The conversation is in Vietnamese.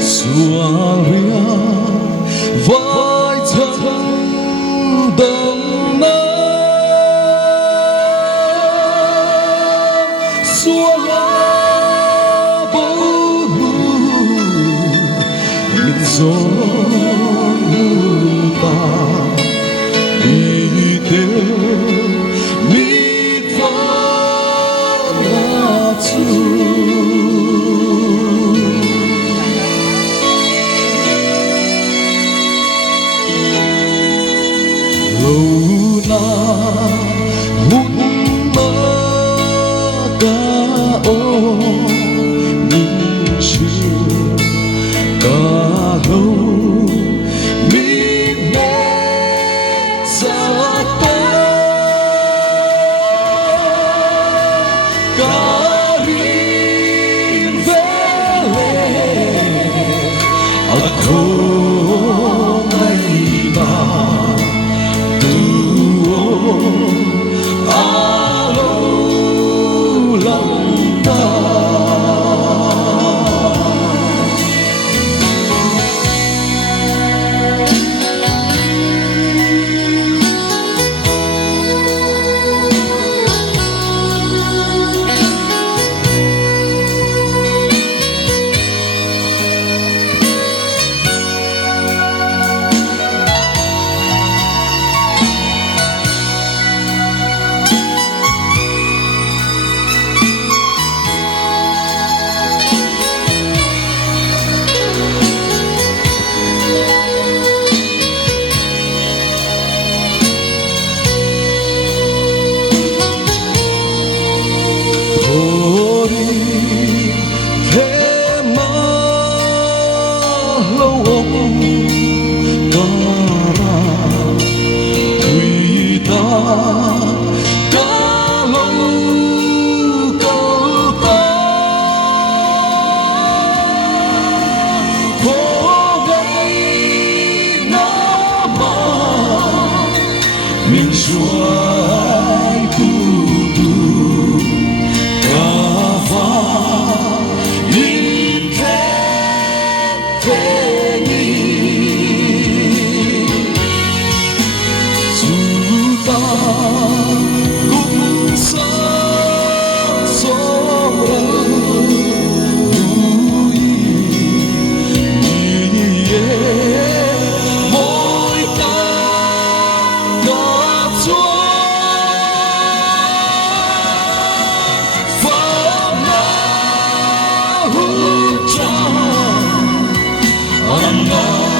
xua ria vai thân đông na xua la bố min gió ta đi theo mi vẫn là lâu na hút mơ ca ô min chiều ca lâu mi mẹ xa ta ca rin về ở thôn này bà mình xuôi tu ca pha in thế nghi dù ta cũng sáng sớm I'm